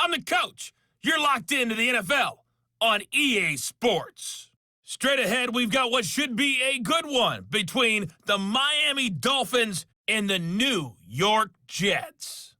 I'm the coach. You're locked into the NFL on EA Sports. Straight ahead, we've got what should be a good one between the Miami Dolphins and the New York Jets.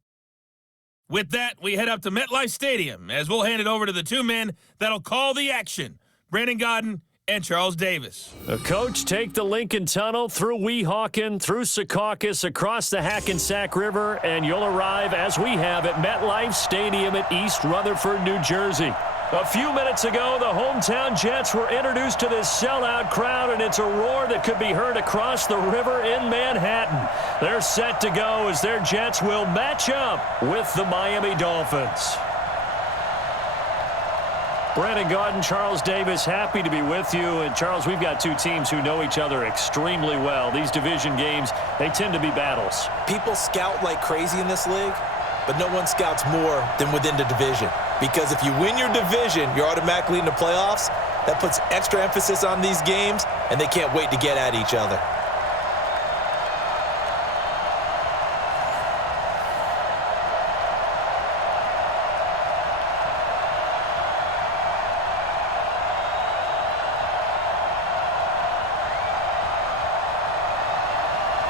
With that, we head up to MetLife Stadium as we'll hand it over to the two men that'll call the action, Brandon Gaudin and Charles Davis. The coach, take the Lincoln Tunnel through Weehawken, through Secaucus, across the Hackensack River, and you'll arrive, as we have, at MetLife Stadium at East Rutherford, New Jersey. A few minutes ago, the hometown Jets were introduced to this sellout crowd, and it's a roar that could be heard across the river in Manhattan. They're set to go as their Jets will match up with the Miami Dolphins. Brandon Gaudin, Charles Davis, happy to be with you. And, Charles, we've got two teams who know each other extremely well. These division games, they tend to be battles. People scout like crazy in this league, but no one scouts more than within the division. Because if you win your division, you're automatically in the playoffs. That puts extra emphasis on these games, and they can't wait to get at each other.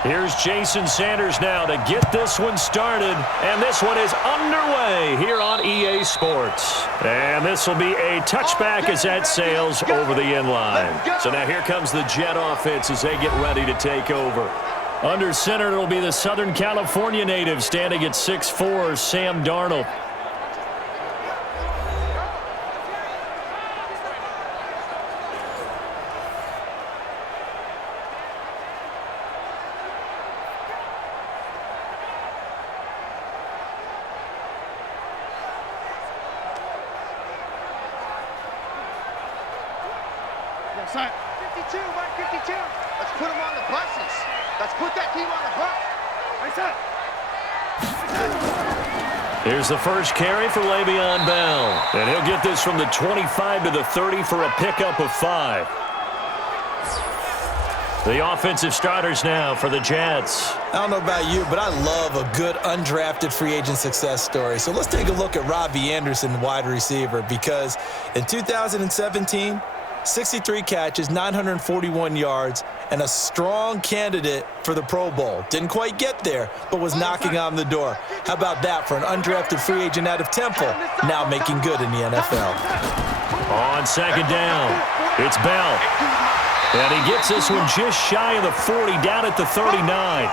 Here's Jason Sanders now to get this one started, and this one is underway here on EA Sports. And this will be a touchback as that sails over the inline. So now here comes the Jet offense as they get ready to take over. Under center, it'll be the Southern California native standing at 6'4", Sam Darnold. Son, 52, Mike 52. Let's put him on the buses. Let's put that team on the hook. Here's the first carry for Le'Veon Bell. And he'll get this from the 25 to the 30 for a pickup of 5. The offensive starters now for the Jets. I don't know about you, but I love a good undrafted free agent success story. So let's take a look at Robbie Anderson, wide receiver, because in 2017, 63 catches, 941 yards, and a strong candidate for the Pro Bowl. Didn't quite get there, but was knocking on the door. How about that for an undrafted free agent out of Temple, now making good in the NFL? On second down, it's Bell. And he gets this one just shy of the 40, down at the 39.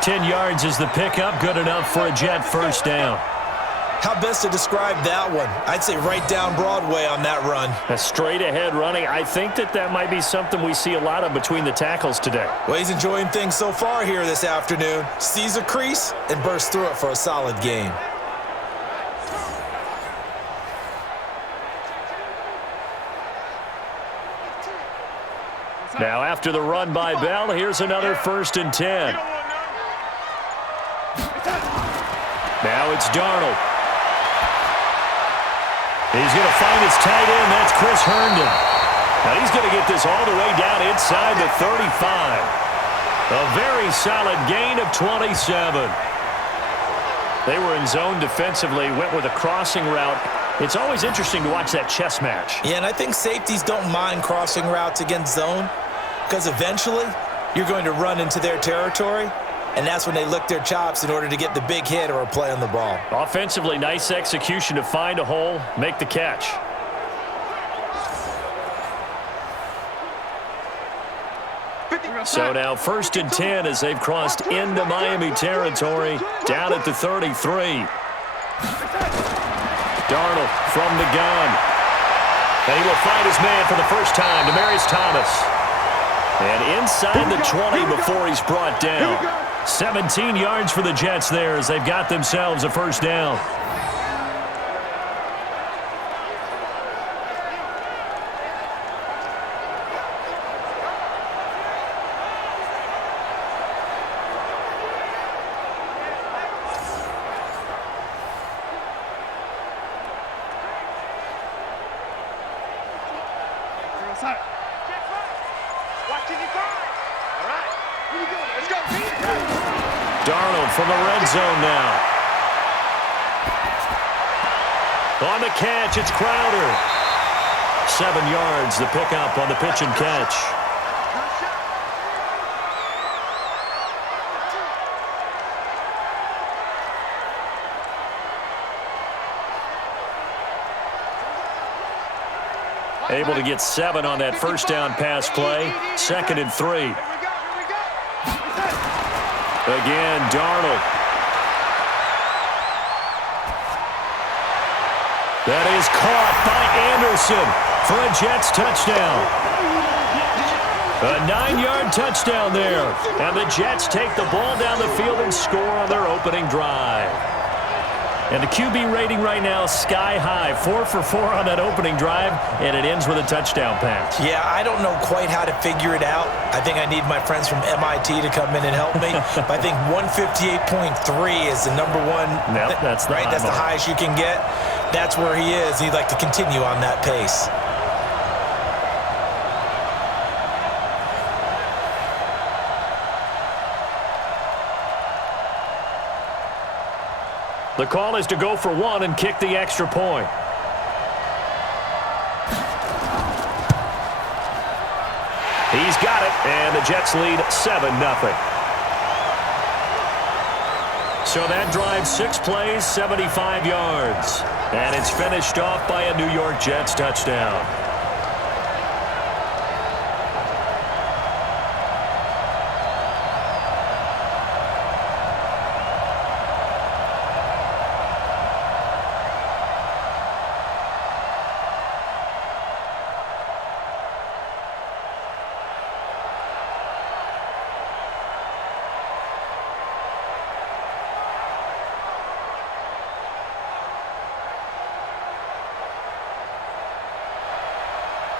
10 yards is the pickup, good enough for a Jet first down. How best to describe that one? I'd say right down Broadway on that run. A straight-ahead running. I think that might be something we see a lot of between the tackles today. Well, he's enjoying things so far here this afternoon. Sees a crease and bursts through it for a solid gain. Now, after the run by Bell, here's another 1st and 10. Now it's Darnold. He's going to find his tight end. That's Chris Herndon. Now he's going to get this all the way down inside the 35. A very solid gain of 27. They were in zone defensively, went with a crossing route. It's always interesting to watch that chess match. Yeah, and I think safeties don't mind crossing routes against zone because eventually you're going to run into their territory. And that's when they lick their chops in order to get the big hit or a play on the ball. Offensively, nice execution to find a hole, make the catch. So now 1st and 10 as they've crossed into Miami territory, down at the 33. Darnold from the gun. And he will find his man for the first time, Demaryius Thomas. And inside the 20 before he's brought down. 17 yards for the Jets there as they've got themselves a first down. Darnold from the red zone now. On the catch, it's Crowder. 7 yards, the pickup on the pitch and catch. Able to get 7 on that first down pass play. 2nd and 3. Again, Darnold. That is caught by Anderson for a Jets touchdown. A 9-yard touchdown there. And the Jets take the ball down the field and score on their opening drive. And the QB rating right now is sky high. 4 for 4 on that opening drive, and it ends with a touchdown pass. Yeah, I don't know quite how to figure it out. I think I need my friends from MIT to come in and help me. But I think 158.3 is the number one. Yep, that's the right. That's the highest you can get. That's where he is. He'd like to continue on that pace. The call is to go for 1 and kick the extra point. He's got it, and the Jets lead 7-0. So that drive, 6 plays, 75 yards. And it's finished off by a New York Jets touchdown.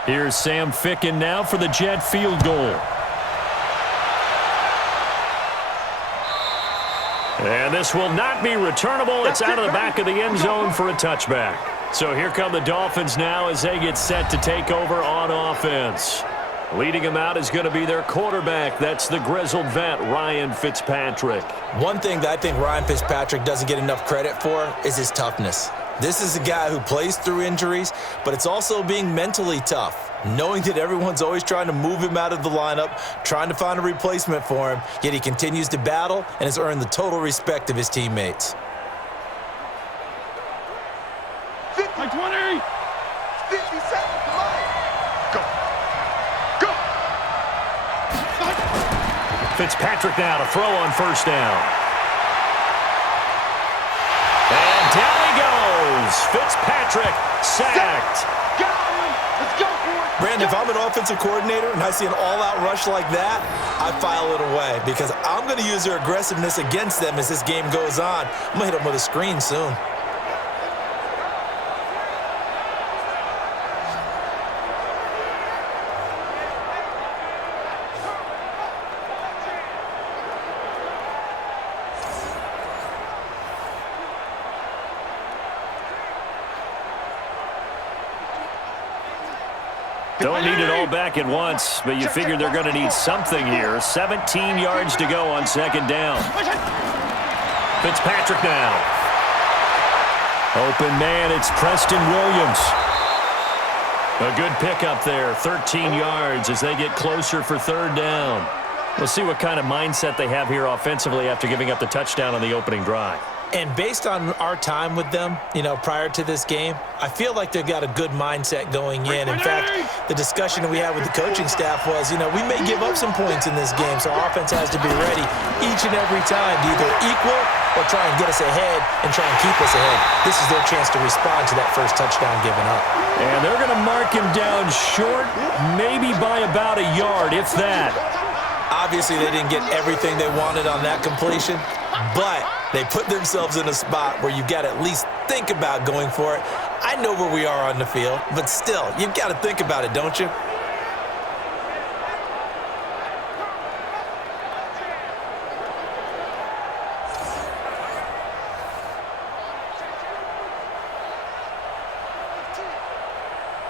Here's Sam Ficken now for the Jet field goal. And this will not be returnable. It's out of the back of the end zone for a touchback. So here come the Dolphins now as they get set to take over on offense. Leading them out is going to be their quarterback. That's the grizzled vet, Ryan Fitzpatrick. One thing that I think Ryan Fitzpatrick doesn't get enough credit for is his toughness. This is a guy who plays through injuries, but it's also being mentally tough, knowing that everyone's always trying to move him out of the lineup, trying to find a replacement for him, yet he continues to battle and has earned the total respect of his teammates. 50, 20, 50 seconds, come on. Go. Go. Fitzpatrick now to throw on first down. And down he goes. Fitzpatrick sacked. Let's go for it. Brandon, if I'm an offensive coordinator and I see an all-out rush like that, I file it away because I'm going to use their aggressiveness against them as this game goes on. I'm going to hit them with a screen soon. Don't need it all back at once, but you figure they're going to need something here. 17 yards to go on second down. Fitzpatrick now. Open man, it's Preston Williams. A good pickup there, 13 yards as they get closer for third down. We'll see what kind of mindset they have here offensively after giving up the touchdown on the opening drive. And based on our time with them, prior to this game, I feel like they've got a good mindset going in. In fact, the discussion that we had with the coaching staff was, we may give up some points in this game, so our offense has to be ready each and every time to either equal or try and get us ahead and try and keep us ahead. This is their chance to respond to that first touchdown given up. And they're going to mark him down short, maybe by about a yard, if that. Obviously, they didn't get everything they wanted on that completion, but they put themselves in a spot where you've got to at least think about going for it. I know where we are on the field, but still, you've got to think about it, don't you?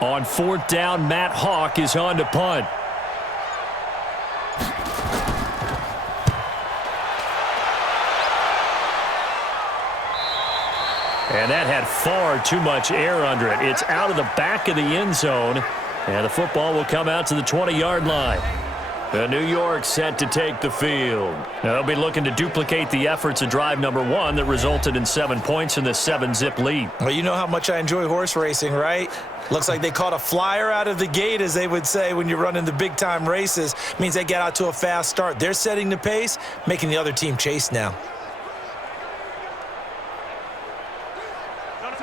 On fourth down, Matt Hawk is on to punt. And that had far too much air under it. It's out of the back of the end zone, and the football will come out to the 20-yard line. New York set to take the field. They'll be looking to duplicate the efforts of drive number 1 that resulted in 7 points in the 7-zip lead. Well, you know how much I enjoy horse racing, right? Looks like they caught a flyer out of the gate, as they would say when you're running the big-time races. Means they get out to a fast start. They're setting the pace, making the other team chase now.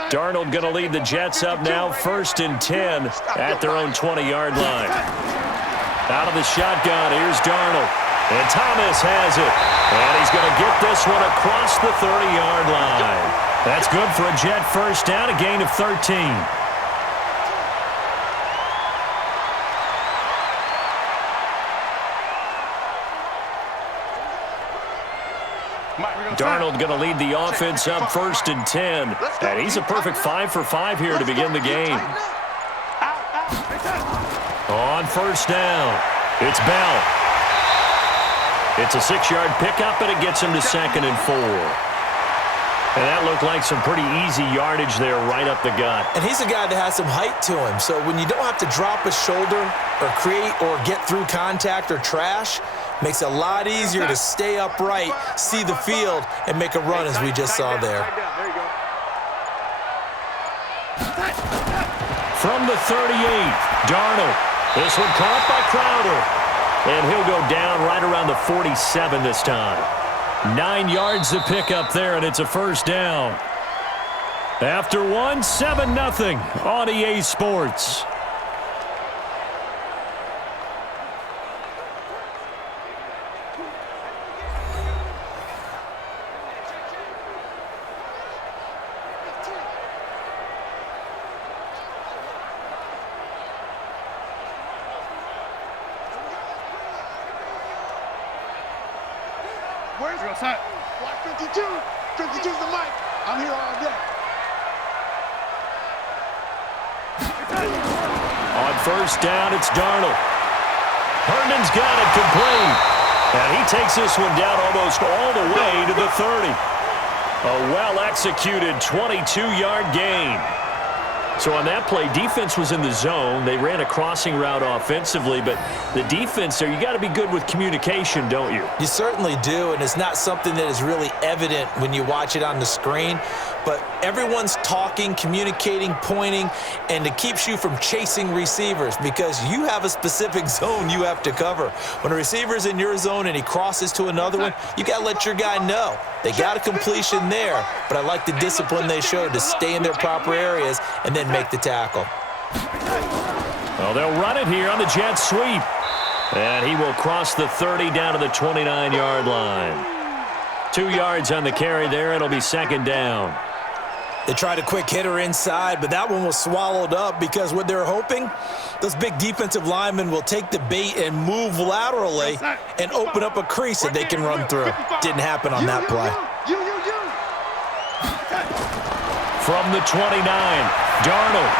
Darnold going to lead the Jets up now, 1st and 10 at their own 20-yard line. Out of the shotgun, here's Darnold. And Thomas has it. And he's going to get this one across the 30-yard line. That's good for a Jet first down, a gain of 13. Darnold going to lead the offense up 1st and 10. And he's a perfect 5 for 5 here to begin the game. On 1st down, it's Bell. It's a 6-yard pickup, and it gets him to 2nd and 4. And that looked like some pretty easy yardage there right up the gut. And he's a guy that has some height to him, so when you don't have to drop a shoulder or create or get through contact or trash, makes it a lot easier to stay upright, see the field, and make a run as we just saw there. From the 38, Darnold. This one caught by Crowder. And he'll go down right around the 47 this time. 9 yards to pick up there, and it's a 1st down. After 1, 7-0 on EA Sports. Where's your side? Block 52. 52's the mic. I'm here all day. On 1st down, it's Darnold. Herndon's got it complete. And he takes this one down almost all the way to the 30. A well-executed 22-yard gain. So on that play, defense was in the zone. They ran a crossing route offensively, but the defense there, you got to be good with communication, don't you? You certainly do, and it's not something that is really evident when you watch it on the screen. But everyone's talking, communicating, pointing, and it keeps you from chasing receivers because you have a specific zone you have to cover. When a receiver's in your zone and he crosses to another one, you got to let your guy know. They got a completion there, but I like the discipline they showed to stay in their proper areas and then make the tackle. Well, they'll run it here on the jet sweep. And he will cross the 30 down to the 29-yard line. 2 yards on the carry there. It'll be 2nd down. They tried a quick hitter inside, but that one was swallowed up because what they're hoping, those big defensive linemen will take the bait and move laterally and open up a crease that they can run through. Didn't happen on that play. From the 29, Darnold.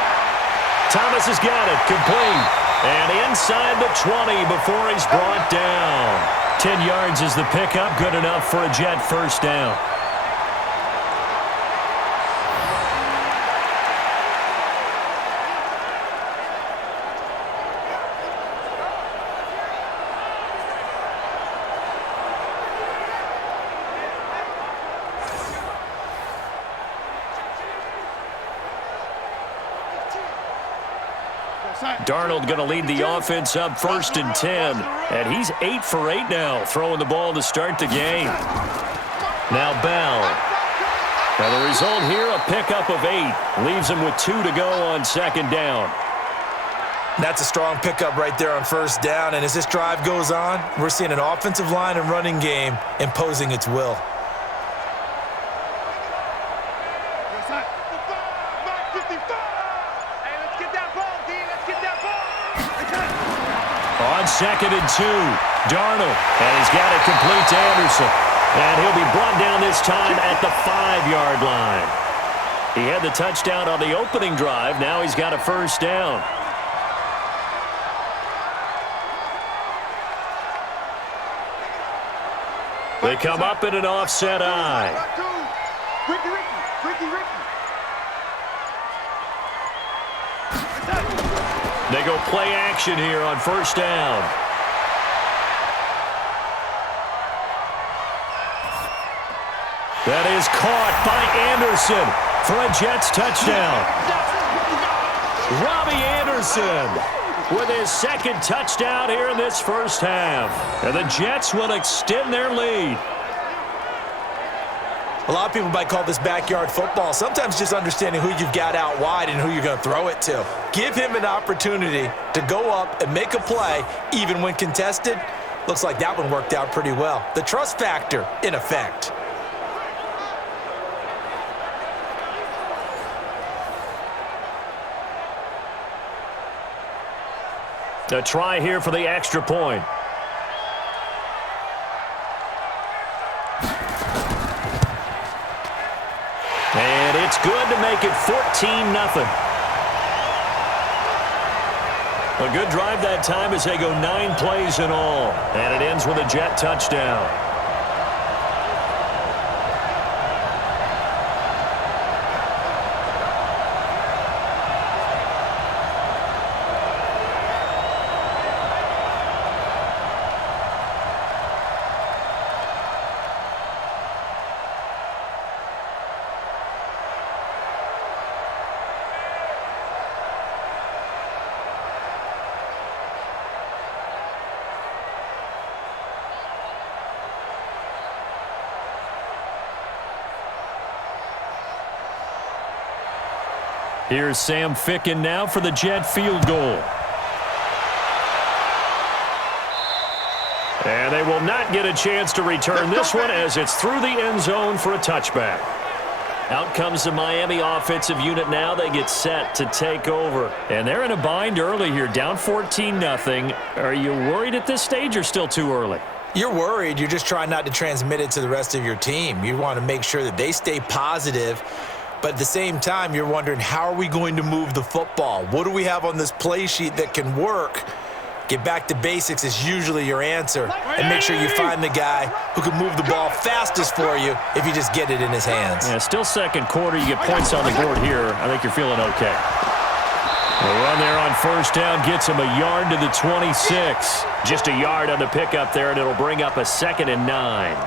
Thomas has got it, complete. And inside the 20 before he's brought down. 10 yards is the pickup, good enough for a Jet 1st down. Darnold going to lead the offense up 1st and 10. And he's 8 for 8 now, throwing the ball to start the game. Now Bell. Now the result here, a pickup of 8. Leaves him with 2 to go on 2nd down. That's a strong pickup right there on 1st down. And as this drive goes on, we're seeing an offensive line and running game imposing its will. On 2nd and 2, Darnold, and he's got it complete to Anderson. And he'll be brought down this time at the 5-yard line. He had the touchdown on the opening drive. Now he's got a 1st down. They come up in an offset eye. They go play action here on first down. That is caught by Anderson for a Jets touchdown. Robbie Anderson with his second touchdown here in this first half. And the Jets will extend their lead. A lot of people might call this backyard football. Sometimes just understanding who you've got out wide and who you're going to throw it to. Give him an opportunity to go up and make a play, even when contested. Looks like that one worked out pretty well. The trust factor in effect. A try here for the extra point. And it's good to make it 14-0. A good drive that time as they go 9 plays in all. And it ends with a Jet touchdown. Here's Sam Ficken now for the Jet field goal. And they will not get a chance to return this one as it's through the end zone for a touchback. Out comes the Miami offensive unit now. They get set to take over. And they're in a bind early here, down 14-0. Are you worried at this stage or still too early? You're worried. You're just trying not to transmit it to the rest of your team. You want to make sure that they stay positive. But at the same time, you're wondering, how are we going to move the football? What do we have on this play sheet that can work? Get back to basics is usually your answer. And make sure you find the guy who can move the ball fastest for you if you just get it in his hands. Yeah, still second quarter. You get points on the board here. I think you're feeling okay. The run there on first down gets him a yard to the 26. Just a yard on the pickup there, and it'll bring up a 2nd and 9.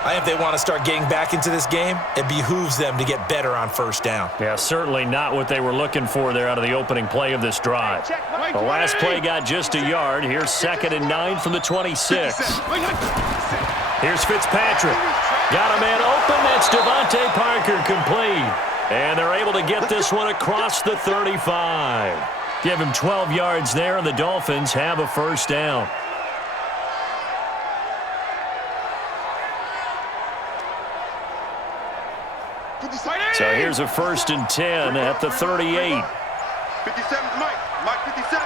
I think if they want to start getting back into this game, it behooves them to get better on first down. Yeah, certainly not what they were looking for there out of the opening play of this drive. The last play got just a yard. Here's 2nd and 9 from the 26. Here's Fitzpatrick. Got a man open. That's Devontae Parker complete. And they're able to get this one across the 35. Give him 12 yards there, and the Dolphins have a first down. So here's a 1st and 10 at the 38. 57, Mike 57.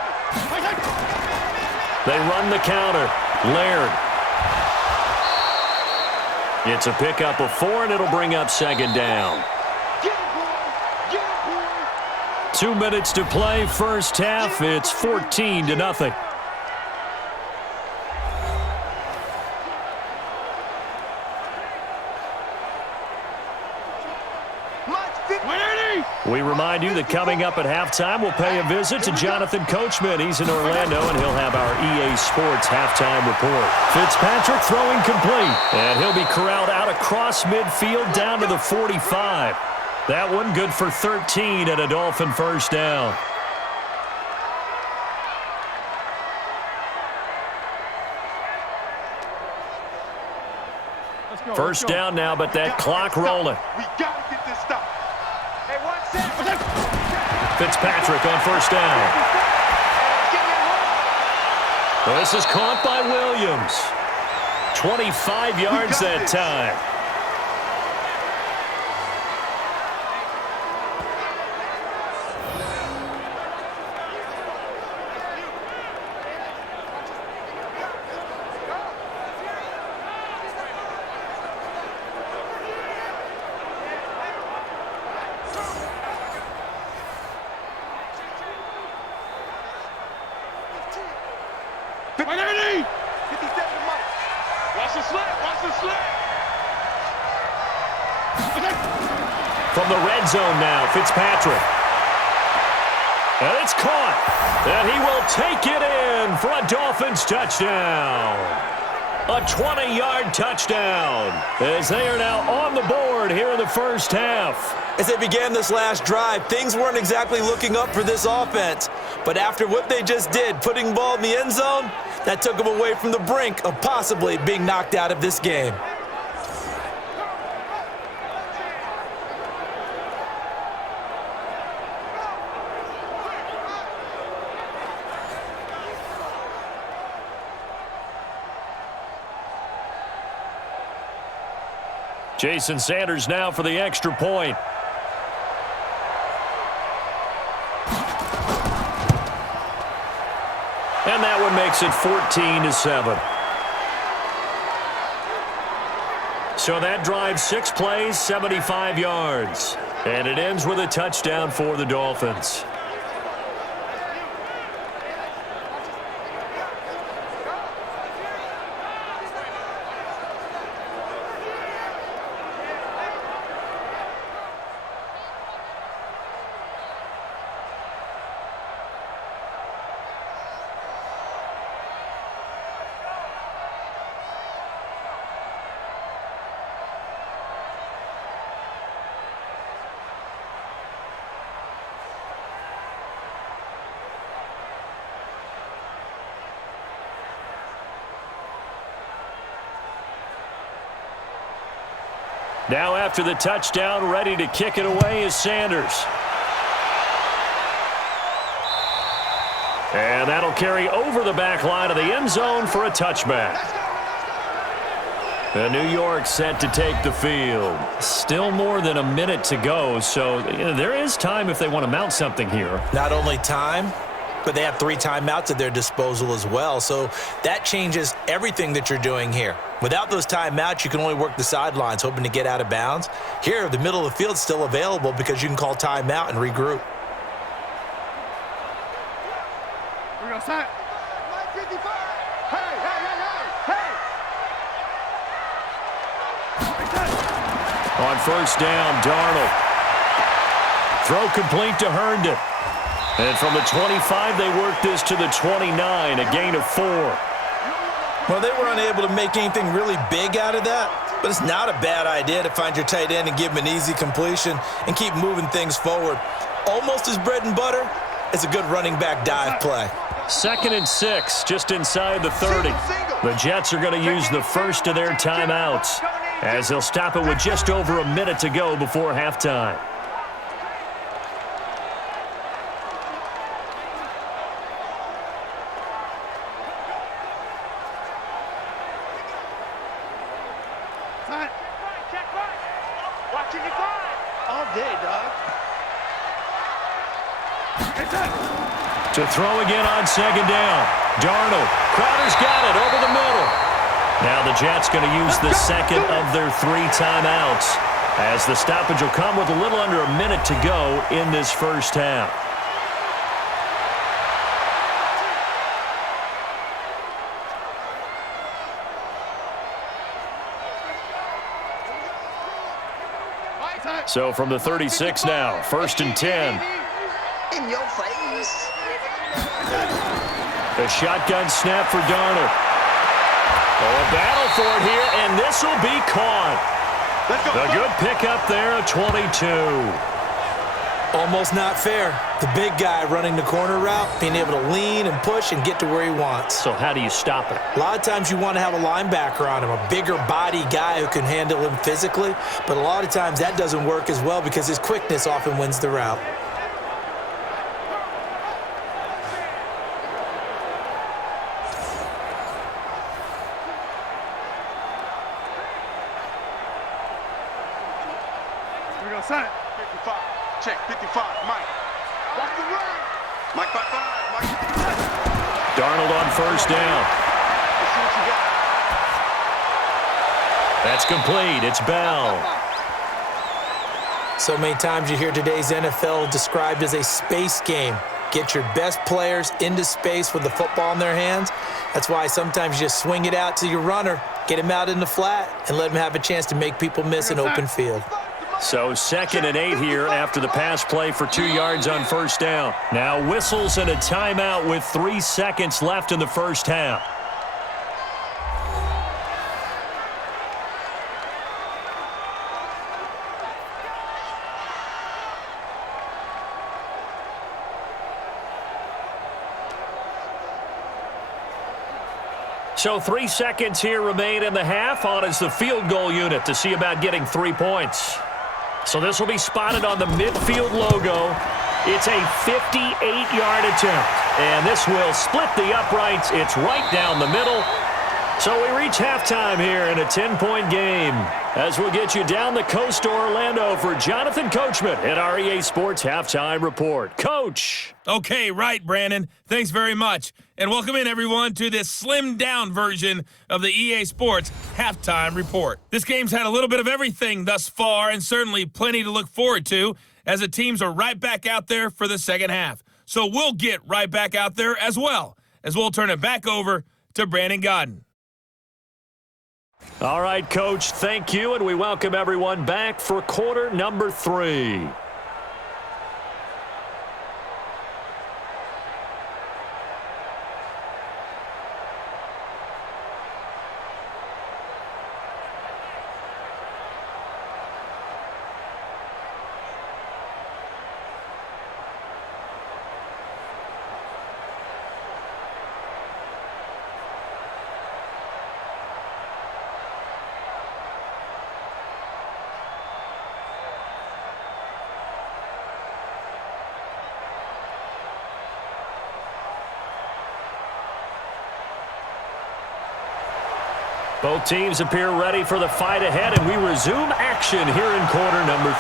They run the counter. Laird. It's a pickup of 4, and it'll bring up 2nd down. 2 minutes to play, first half. It's 14-0. We remind you that coming up at halftime, we'll pay a visit to Jonathan Coachman. He's in Orlando, and he'll have our EA Sports halftime report. Fitzpatrick throwing complete, and he'll be corralled out across midfield down to the 45. That one good for 13 and a Dolphin first down. First down now, but that clock rolling. We got to get this stop. Fitzpatrick on first down. Well, this is caught by Williams. 25 yards that time. From the red zone now, Fitzpatrick. And it's caught. And he will take it in for a Dolphins touchdown. A 20-yard touchdown as they are now on the board here in the first half. As they began this last drive, things weren't exactly looking up for this offense. But after what they just did, putting the ball in the end zone, that took them away from the brink of possibly being knocked out of this game. Jason Sanders now for the extra point. And that one makes it 14-7. So that drive, 6 plays, 75 yards. And it ends with a touchdown for the Dolphins. Now after the touchdown, ready to kick it away is Sanders. And that'll carry over the back line of the end zone for a touchback. And New York set to take the field. Still more than a minute to go, so there is time if they want to mount something here. Not only time, but they have 3 timeouts at their disposal as well. So that changes everything that you're doing here. Without those timeouts, you can only work the sidelines, hoping to get out of bounds. Here, the middle of the field's still available because you can call timeout and regroup. We're going to set. 55. Hey, hey, hey, hey. On first down, Darnold. Throw complete to Herndon. And from the 25, they work this to the 29, a gain of 4. Well, they were unable to make anything really big out of that, but it's not a bad idea to find your tight end and give him an easy completion and keep moving things forward. Almost as bread and butter as a good running back dive play. 2nd and 6, just inside the 30. The Jets are going to use the first of their timeouts as they'll stop it with just over a minute to go before halftime. To throw again on 2nd down. Darnold. Crowder's got it over the middle. Now the Jets going to use the second of their 3 timeouts as the stoppage will come with a little under a minute to go in this first half. So from the 36 now, 1st and 10. In your face. A shotgun snap for Darnold. Oh, a battle for it here, and this will be caught. A good pickup there, a 22. Almost not fair. The big guy running the corner route, being able to lean and push and get to where he wants. So how do you stop it? A lot of times you want to have a linebacker on him, a bigger body guy who can handle him physically, but a lot of times that doesn't work as well because his quickness often wins the route. Set. 55. Check. 55. Mike. Watch the run. Mike 55. Mike 55. Darnold on first down. Let's see what you got. That's complete. It's Bell. So many times you hear today's NFL described as a space game. Get your best players into space with the football in their hands. That's why sometimes you just swing it out to your runner, get him out in the flat, and let him have a chance to make people miss an open field. So 2nd and 8 here after the pass play for 2 yards on first down. Now whistles and a timeout with 3 seconds left in the first half. So 3 seconds here remain in the half. On is the field goal unit to see about getting 3 points. So this will be spotted on the midfield logo. It's a 58-yard attempt. And this will split the uprights. It's right down the middle. So we reach halftime here in a 10-point game. As we'll get you down the coast to Orlando for Jonathan Coachman at our EA Sports Halftime Report. Coach. Okay, right, Brandon. Thanks very much. And welcome in, everyone, to this slimmed-down version of the EA Sports Halftime Report. This game's had a little bit of everything thus far, and certainly plenty to look forward to, as the teams are right back out there for the second half. So we'll get right back out there as well, as we'll turn it back over to Brandon Godden. All right, Coach, thank you, and we welcome everyone back for quarter number 3. Both teams appear ready for the fight ahead, and we resume action here in quarter number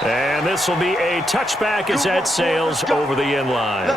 3. And this will be a touchback as that sails over the end line.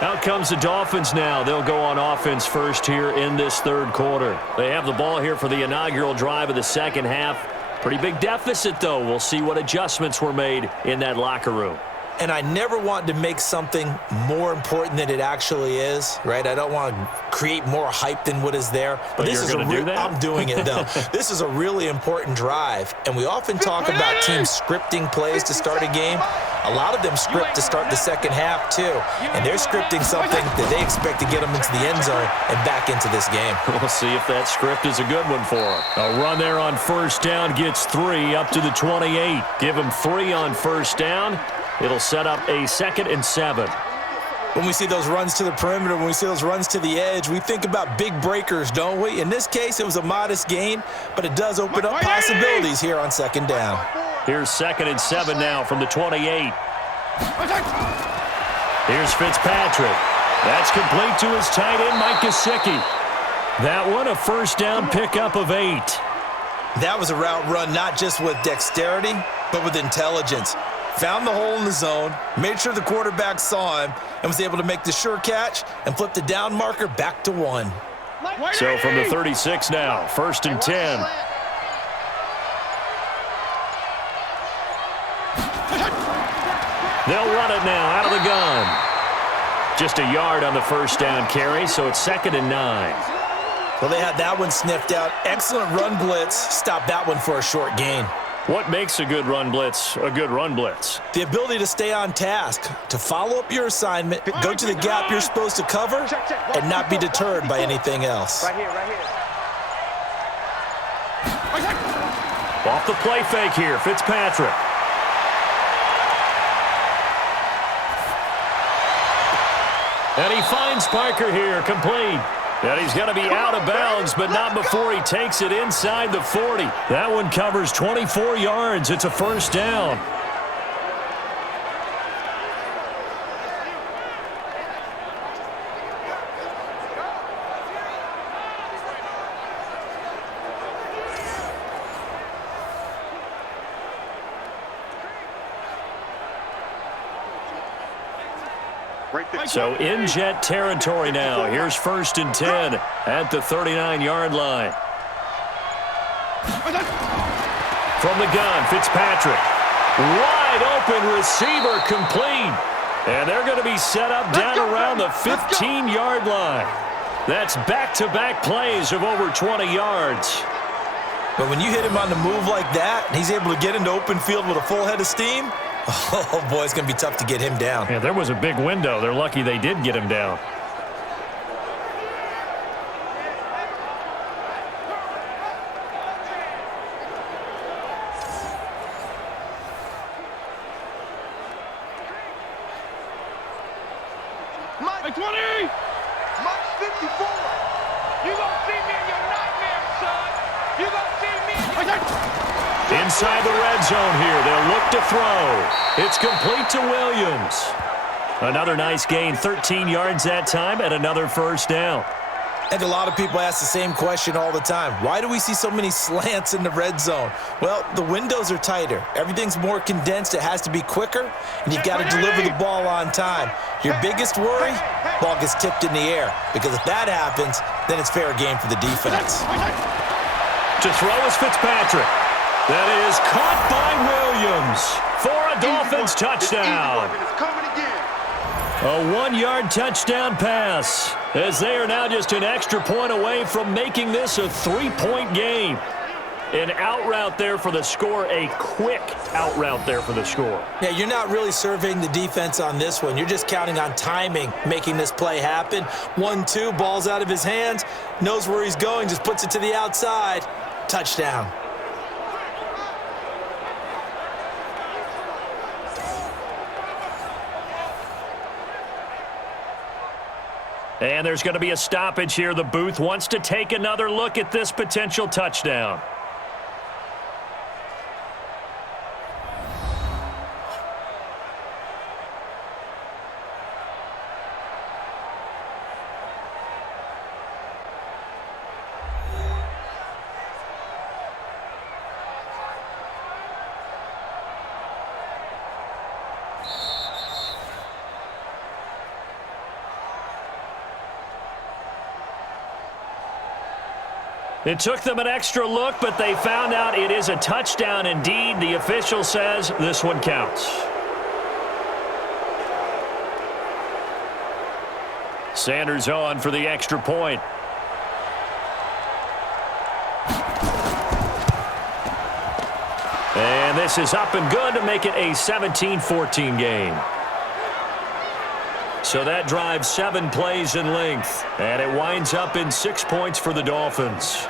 Out comes the Dolphins now. They'll go on offense first here in this third quarter. They have the ball here for the inaugural drive of the second half. Pretty big deficit, though. We'll see what adjustments were made in that locker room. And I never want to make something more important than it actually is, right? I don't want to create more hype than what is there. But this you're is going to do that? I'm doing it, though. This is a really important drive. And we often talk about teams scripting plays to start a game. A lot of them script to start the second half, too. And they're scripting something that they expect to get them into the end zone and back into this game. We'll see if that script is a good one for them. A run there on first down gets 3 up to the 28. Give them 3 on first down. It'll set up a 2nd and 7. When we see those runs to the perimeter, when we see those runs to the edge, we think about big breakers, don't we? In this case, it was a modest gain, but it does open up possibilities here on second down. Here's 2nd and 7 now from the 28. Here's Fitzpatrick. That's complete to his tight end, Mike Gesicki. That one, a first down pickup of 8. That was a route run not just with dexterity, but with intelligence. Found the hole in the zone, made sure the quarterback saw him, and was able to make the sure catch and flip the down marker back to 1. So from the 36 now, 1st and 10. They'll run it now out of the gun. Just a yard on the first down carry, so it's 2nd and 9. Well, they had that one sniffed out. Excellent run blitz. Stopped that one for a short gain. What makes a good run blitz a good run blitz? The ability to stay on task, to follow up your assignment, go to the gap you're supposed to cover, and not be deterred by anything else. Right here. Off the play fake here, Fitzpatrick. And he finds Parker here, complete. And he's going to be out of bounds, but not before he takes it inside the 40. That one covers 24 yards. It's a first down. So in jet territory now. Here's 1st and 10 at the 39-yard line. From the gun, Fitzpatrick. Wide open receiver, complete. And they're going to be set up down around the 15-yard line. That's back-to-back plays of over 20 yards. But when you hit him on the move like that, and he's able to get into open field with a full head of steam, oh, boy, it's going to be tough to get him down. Yeah, there was a big window. They're lucky they did get him down. Mike 20! Mike 54! You gonna see me in your nightmare, son! You gonna see me in your... Inside the red zone here, they'll look to throw. It's complete to Williams. Another nice gain, 13 yards that time, and another first down. I think a lot of people ask the same question all the time. Why do we see so many slants in the red zone? Well, the windows are tighter. Everything's more condensed. It has to be quicker, and you've got to deliver the ball on time. Your biggest worry, ball gets tipped in the air, because if that happens, then it's fair game for the defense. To throw is Fitzpatrick. That is caught by Williams for a Dolphins touchdown. A 1-yard touchdown pass, as they are now just an extra point away from making this a 3-point game. An out route there for the score, a quick out route there for the score. Yeah, you're not really surveying the defense on this one. You're just counting on timing, making this play happen. 1-2, ball's out of his hands, knows where he's going, just puts it to the outside. Touchdown. And there's going to be a stoppage here. The booth wants to take another look at this potential touchdown. It took them an extra look, but they found out it is a touchdown indeed. The official says this one counts. Sanders on for the extra point. And this is up and good to make it a 17-14 game. So that drives 7 plays in length, and it winds up in 6 points for the Dolphins.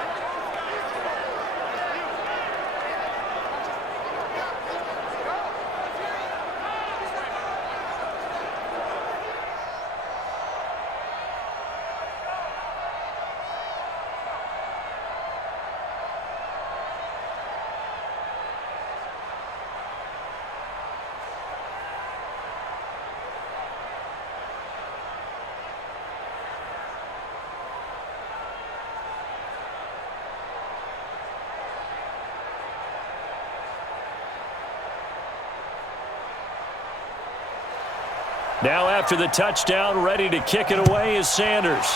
Now after the touchdown, ready to kick it away is Sanders.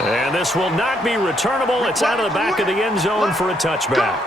And this will not be returnable. It's out of the back of the end zone for a touchback.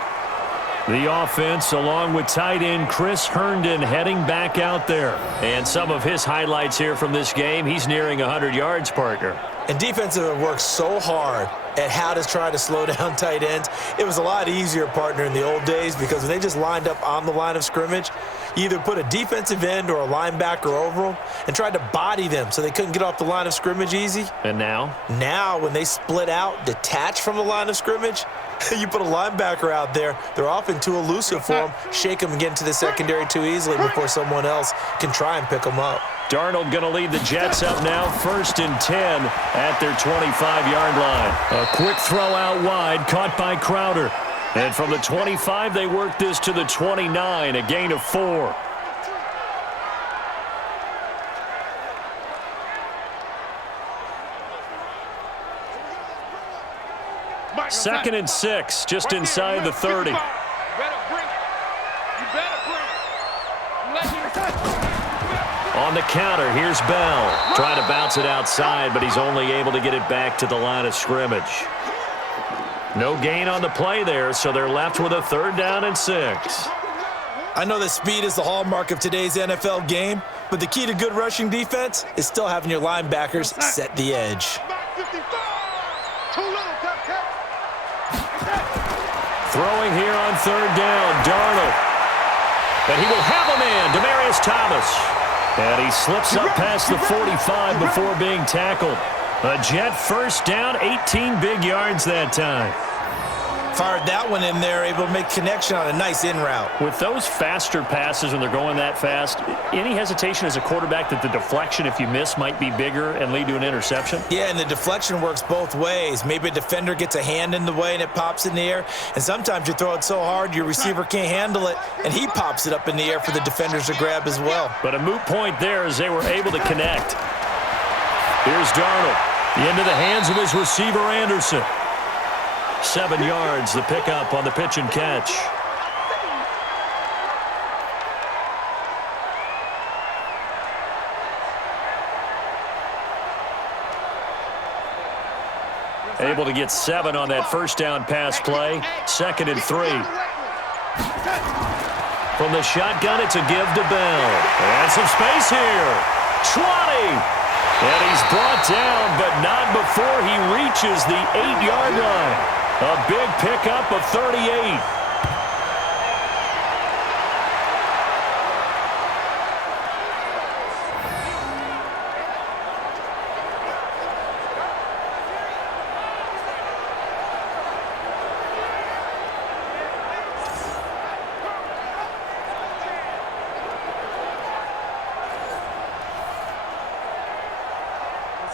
The offense, along with tight end Chris Herndon, heading back out there. And some of his highlights here from this game, he's nearing 100 yards, partner. And defensive have worked so hard at how to try to slow down tight ends. It was a lot easier, partner, in the old days, because when they just lined up on the line of scrimmage, you either put a defensive end or a linebacker over them and tried to body them so they couldn't get off the line of scrimmage easy. And now? Now, when they split out, detach from the line of scrimmage, you put a linebacker out there, they're often too elusive for them, shake them and get into the secondary too easily before someone else can try and pick them up. Darnold going to lead the Jets up now, 1st and 10 at their 25-yard line. A quick throw out wide, caught by Crowder. And from the 25, they work this to the 29, a gain of 4. Second and 6, just inside the 30. On the counter, here's Bell. Trying to bounce it outside, but he's only able to get it back to the line of scrimmage. No gain on the play there, so they're left with a 3rd down and 6. I know that speed is the hallmark of today's NFL game, but the key to good rushing defense is still having your linebackers set the edge. Too little, Throwing here on third down, Darnold. And he will have a man, Demaryius Thomas. And he slips up past the 45 before being tackled. A Jet first down, 18 big yards that time. Fired that one in there, able to make connection on a nice in route. With those faster passes when they're going that fast, any hesitation as a quarterback that the deflection, if you miss, might be bigger and lead to an interception? Yeah, and the deflection works both ways. Maybe a defender gets a hand in the way and it pops in the air, and sometimes you throw it so hard your receiver can't handle it, and he pops it up in the air for the defenders to grab as well. But a moot point there as they were able to connect. Here's Darnold into the hands of his receiver, Anderson. 7 yards, the pickup on the pitch and catch. Able to get 7 on that first down pass play. 2nd and 3. From the shotgun, it's a give to Bell. And some space here. 20. And he's brought down, but not before he reaches the 8-yard line. A big pickup of 38.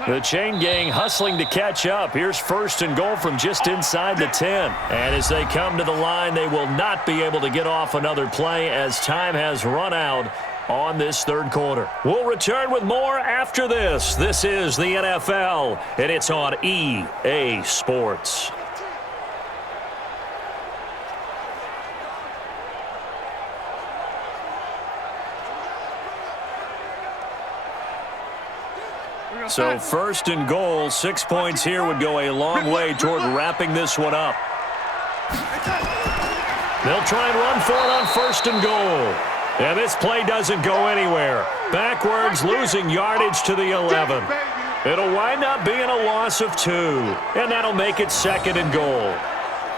The chain gang hustling to catch up. Here's 1st and goal from just inside the 10. And as they come to the line, they will not be able to get off another play as time has run out on this 3rd quarter. We'll return with more after this. This is the NFL, and it's on EA Sports. So 1st and goal, 6 points here would go a long way toward wrapping this one up. They'll try and run for it on 1st and goal. And this play doesn't go anywhere. Backwards, losing yardage to the 11. It'll wind up being a loss of 2. And that'll make it 2nd and goal.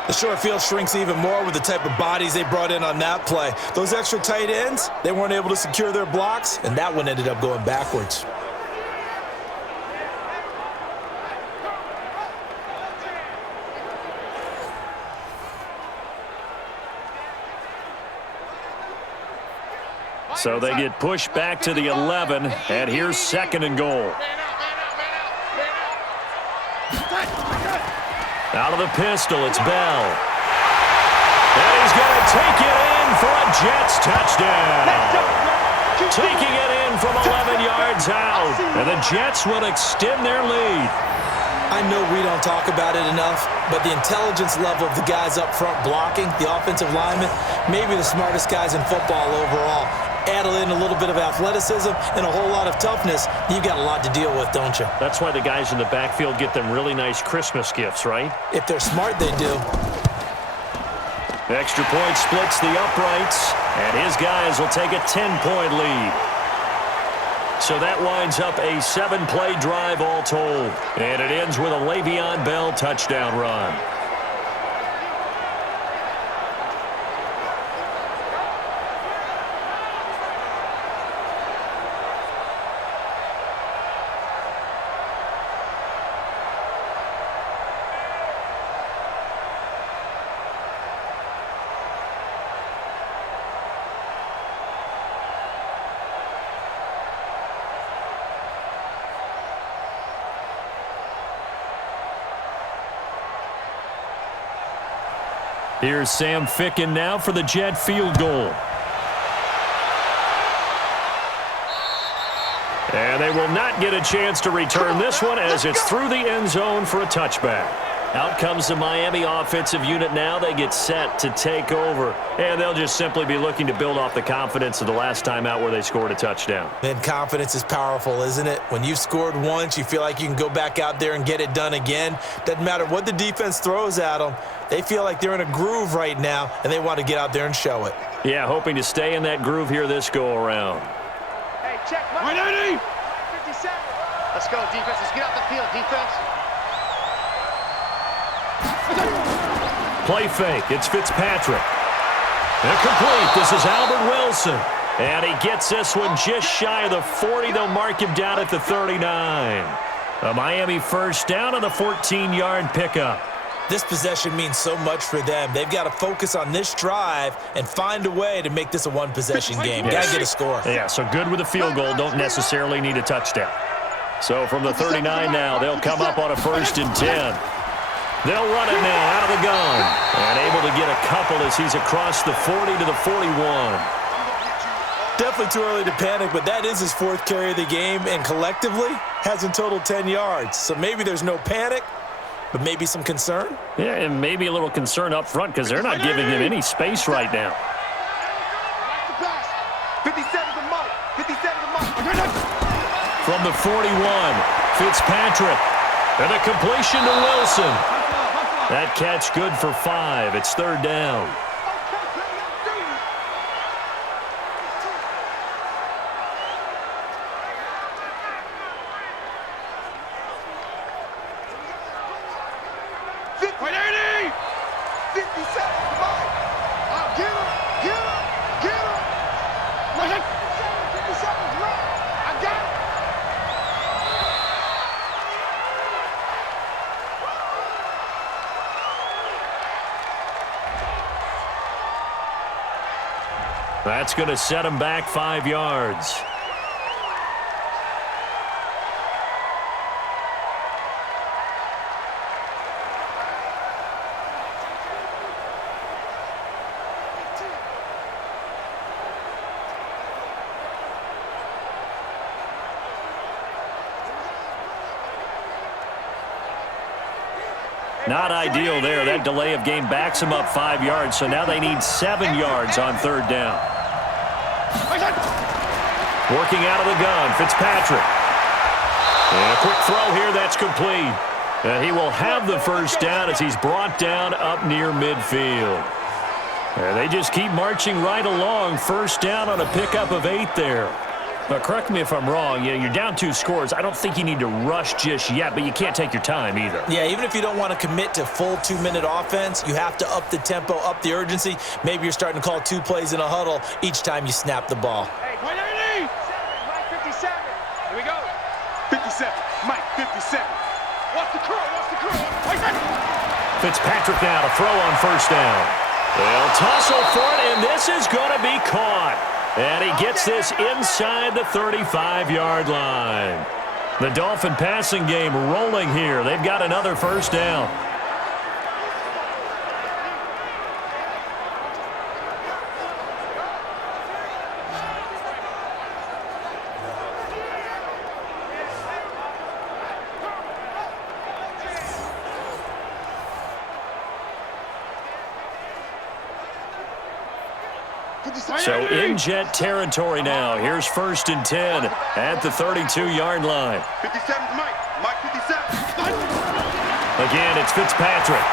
The short field shrinks even more with the type of bodies they brought in on that play. Those extra tight ends, they weren't able to secure their blocks, and that one ended up going backwards. So they get pushed back to the 11, and here's 2nd and goal. Out of the pistol, it's Bell. And he's going to take it in for a Jets touchdown. Taking it in from 11 yards out, and the Jets will extend their lead. I know we don't talk about it enough, but the intelligence level of the guys up front blocking, the offensive linemen, maybe the smartest guys in football overall. Add in a little bit of athleticism and a whole lot of toughness, you've got a lot to deal with, don't you? That's why the guys in the backfield get them really nice Christmas gifts, right? If they're smart, they do. The extra point splits the uprights, and his guys will take a 10-point lead. So that winds up a 7-play drive all told. And it ends with a Le'Veon Bell touchdown run. Here's Sam Ficken now for the Jet field goal. And they will not get a chance to return this one as it's through the end zone for a touchback. Out comes the Miami offensive unit now. They get set to take over. And they'll just simply be looking to build off the confidence of the last time out where they scored a touchdown. And confidence is powerful, isn't it? When you've scored once, you feel like you can go back out there and get it done again. Doesn't matter what the defense throws at them. They feel like they're in a groove right now, and they want to get out there and show it. Yeah, hoping to stay in that groove here this go-around. Hey, check. 180. 57. Let's go, defense. Let's get out the field, defense. play fake. It's Fitzpatrick. Incomplete. This is Albert Wilson. And he gets this one just shy of the 40. They'll mark him down at the 39. A Miami first down on the 14-yard pickup. This possession means so much for them. They've got to focus on this drive and find a way to make this a one-possession game. Got to get a score. Yeah, so good with a field goal. Don't necessarily need a touchdown. So from the 39 now, they'll come up on a 1st and 10. They'll run it now out of the gun. And able to get a couple as he's across the 40 to the 41. Definitely too early to panic, but that is his 4th carry of the game, and collectively has in total 10 yards. So maybe there's no panic, but maybe some concern? Yeah, and maybe a little concern up front because they're not giving him any space right now. 57 to Mike. 57 to Mike. From the 41, Fitzpatrick. And a completion to Wilson. That catch good for 5. It's 3rd down. That's going to set him back 5 yards. Not ideal there. That delay of game backs them up 5 yards, so now they need 7 yards on 3rd down. Working out of the gun, Fitzpatrick. And a quick throw here, that's complete. And he will have the 1st down as he's brought down up near midfield. And they just keep marching right along. 1st down on a pickup of 8 there. But correct me if I'm wrong, you're down 2 scores. I don't think you need to rush just yet, but you can't take your time either. Yeah, even if you don't want to commit to full 2-minute offense, you have to up the tempo, up the urgency. Maybe you're starting to call 2 plays in a huddle each time you snap the ball. Hey, Mike 57. Here we go. 57. Mike 57. What's the crew? Fitzpatrick now to throw on 1st down. They'll tussle for it, and this is going to be caught. And he gets this inside the 35-yard line. The Dolphin passing game rolling here. They've got another 1st down. So in jet territory now. Here's 1st and 10 at the 32-yard line. 57 Mike. Mike 57. Again, it's Fitzpatrick.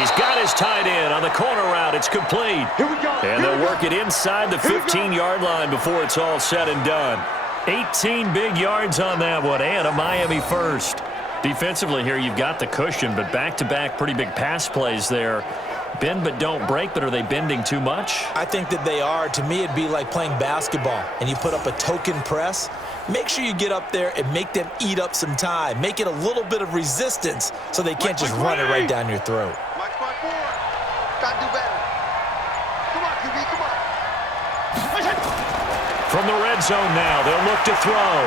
He's got his tight end on the corner route. It's complete. Here we go. And they'll work it inside the 15-yard line before it's all said and done. 18 big yards on that one, and a Miami 1st. Defensively here, you've got the cushion, but back-to-back pretty big pass plays there. Bend but don't break, but are they bending too much? I think that they are. To me, it'd be like playing basketball, and you put up a token press. Make sure you get up there and make them eat up some time. Make it a little bit of resistance so they can't just run it right down your throat. Mike 5-4. Gotta do better. Come on, QB, come on. From the red zone now, they'll look to throw.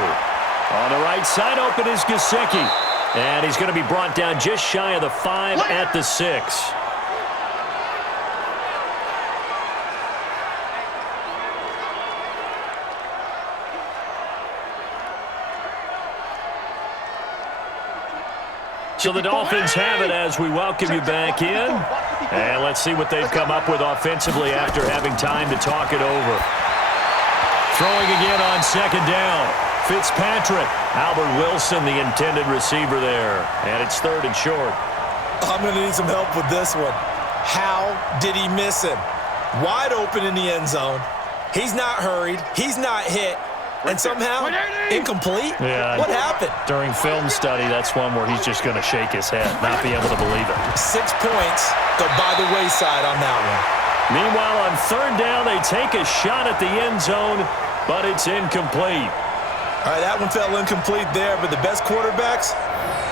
On the right side, open is Gesicki. And he's going to be brought down just shy of the 5 at the 6. So the Dolphins have it as we welcome you back in. And let's see what they've come up with offensively after having time to talk it over. Throwing again on 2nd down. Fitzpatrick. Albert Wilson, the intended receiver there. And it's 3rd and short. I'm going to need some help with this one. How did he miss him? Wide open in the end zone. He's not hurried. He's not hit. and somehow incomplete? Yeah. What happened? During film study, that's one where he's just going to shake his head, not be able to believe it. 6 points go by the wayside on that one. Meanwhile, on third down, they take a shot at the end zone, but it's incomplete. All right, that one fell incomplete there, but the best quarterbacks,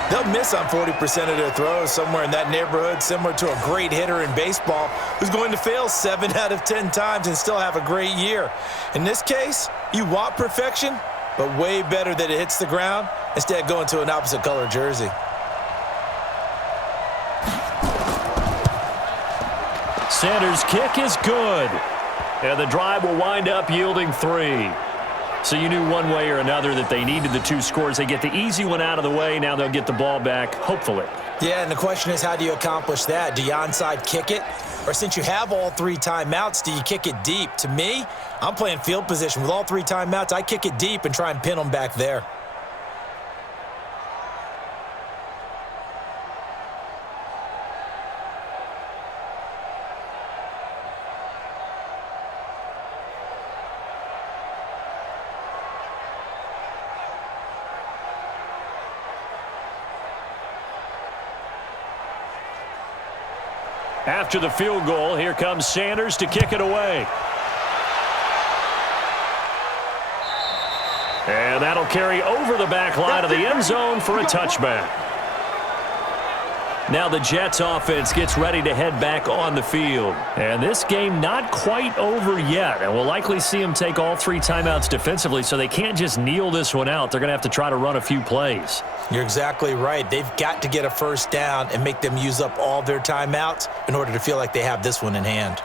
they'll miss on 40% of their throws, somewhere in that neighborhood, similar to a great hitter in baseball who's going to fail 7 out of 10 times and still have a great year. In this case, you want perfection, but way better that it hits the ground instead of going to an opposite color jersey. Sanders' kick is good, and the drive will wind up yielding 3. So you knew one way or another that they needed the 2 scores. They get the easy one out of the way. Now they'll get the ball back, hopefully. Yeah, and the question is, how do you accomplish that? Do you onside kick it? Or since you have all 3 timeouts, do you kick it deep? To me, I'm playing field position. With all 3 timeouts, I kick it deep and try and pin them back there. After the field goal, here comes Sanders to kick it away. And that'll carry over the back line of the end zone for a touchback. Now the Jets offense gets ready to head back on the field. And this game not quite over yet. And we'll likely see them take all 3 timeouts defensively, so they can't just kneel this one out. They're going to have to try to run a few plays. You're exactly right. They've got to get a first down and make them use up all their timeouts in order to feel like they have this one in hand.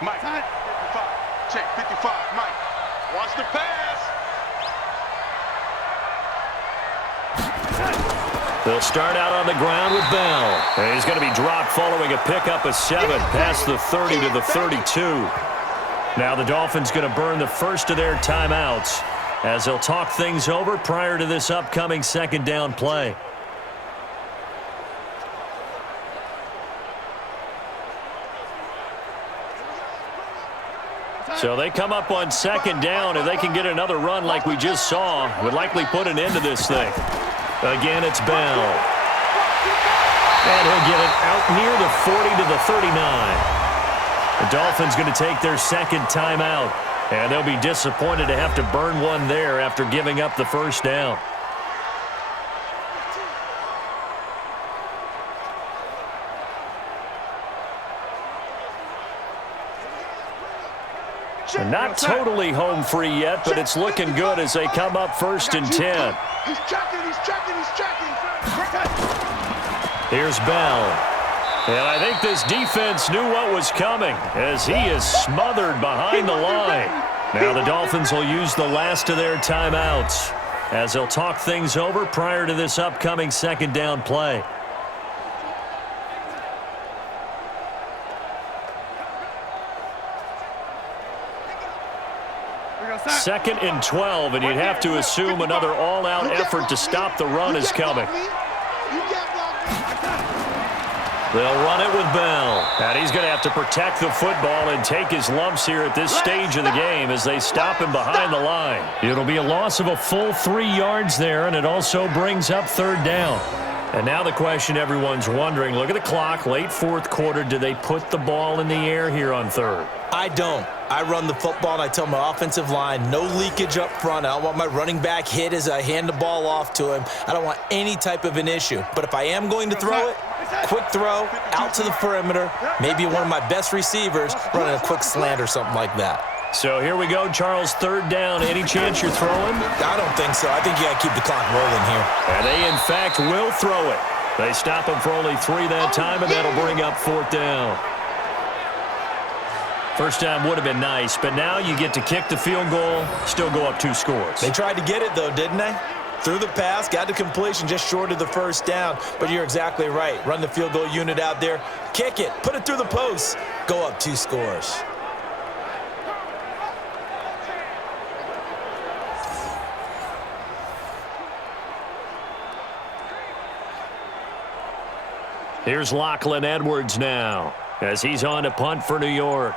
Mike, 55. Check, 55. Mike, watch the pass. They'll start out on the ground with Bell. And he's going to be dropped following a pickup of 7 past the 30 to the 32. Now the Dolphins going to burn the first of their timeouts as they'll talk things over prior to this upcoming second down play. So they come up on second down. If they can get another run like we just saw, would likely put an end to this thing. Again, it's Bell. And he'll get it out near the 40 to the 39. The Dolphins going to take their second timeout. And they'll be disappointed to have to burn one there after giving up the first down. And not totally home free yet, but it's looking good as they come up 1st and 10. He's checking. Here's Bell. And I think this defense knew what was coming as he is smothered behind the line. Now the Dolphins will use the last of their timeouts as they'll talk things over prior to this upcoming second down play. Second and 12, and you'd have to assume another all-out effort to stop the run is coming. They'll run it with Bell. And he's going to have to protect the football and take his lumps here at this stage of the game as they stop him behind the line. It'll be a loss of a full 3 yards there, and it also brings up third down. And now the question everyone's wondering, look at the clock, late fourth quarter, do they put the ball in the air here on third? I don't. I run the football, and I tell my offensive line, no leakage up front. I don't want my running back hit as I hand the ball off to him. I don't want any type of an issue. But if I am going to throw it, quick throw, out to the perimeter, maybe one of my best receivers running a quick slant or something like that. So here we go, Charles, third down. Any chance you're throwing? I don't think so. I think you got to keep the clock rolling here. And they, in fact, will throw it. They stop him for only 3 that time, and that'll bring up fourth down. First time would have been nice, but now you get to kick the field goal, still go up 2 scores. They tried to get it, though, didn't they? Threw the pass, got the completion just short of the first down. But you're exactly right. Run the field goal unit out there, kick it, put it through the post, go up 2 scores. Here's Lachlan Edwards now as he's on to punt for New York.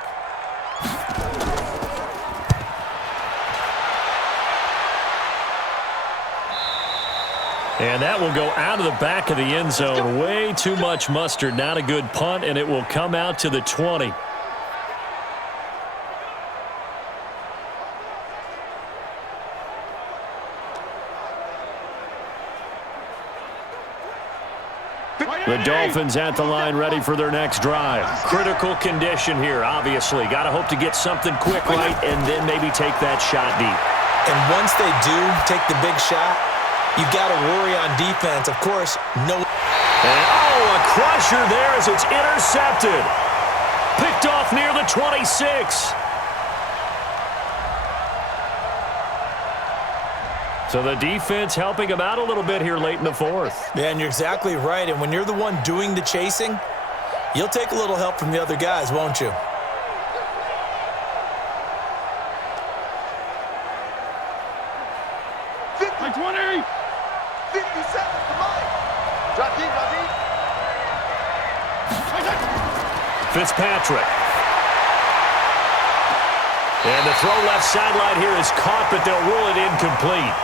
And that will go out of the back of the end zone. Way too much mustard. Not a good punt, and it will come out to the 20. The Dolphins at the line, ready for their next drive. Critical condition here, obviously. Got to hope to get something quick right and then maybe take that shot deep. And once they do take the big shot, you've got to worry on defense. Of course, no. And, a crusher there as it's intercepted. Picked off near the 26. So the defense helping him out a little bit here late in the fourth. Yeah, and you're exactly right. And when you're the one doing the chasing, you'll take a little help from the other guys, won't you? Fitzpatrick. And the throw left sideline here is caught, but they'll rule it incomplete.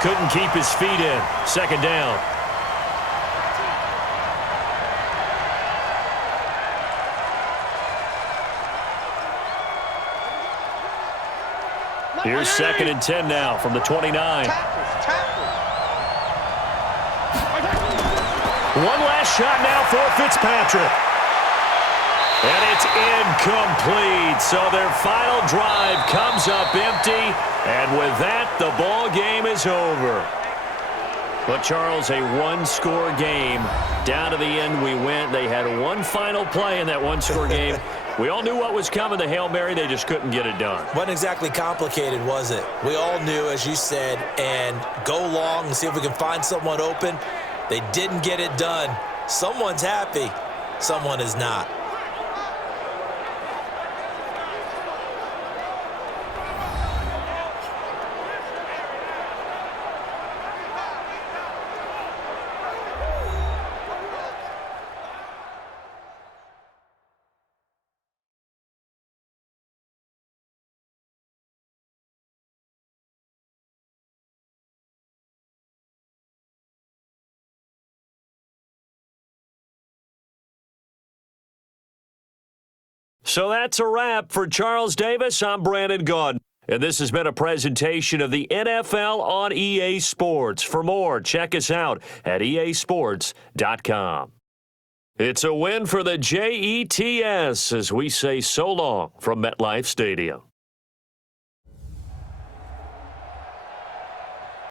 Couldn't keep his feet in. Second down. Here's 2nd and 10 now from the 29. One last shot now for Fitzpatrick. And it's incomplete. So their final drive comes up empty. And with that, the ball game is over. But, Charles, a one-score game. Down to the end we went. They had one final play in that one-score game. We all knew what was coming, the Hail Mary. They just couldn't get it done. Wasn't exactly complicated, was it? We all knew, as you said, and go long and see if we can find someone open. They didn't get it done. Someone's happy. Someone is not. So that's a wrap for Charles Davis. I'm Brandon Gaudin. And this has been a presentation of the NFL on EA Sports. For more, check us out at easports.com. It's a win for the Jets as we say so long from MetLife Stadium.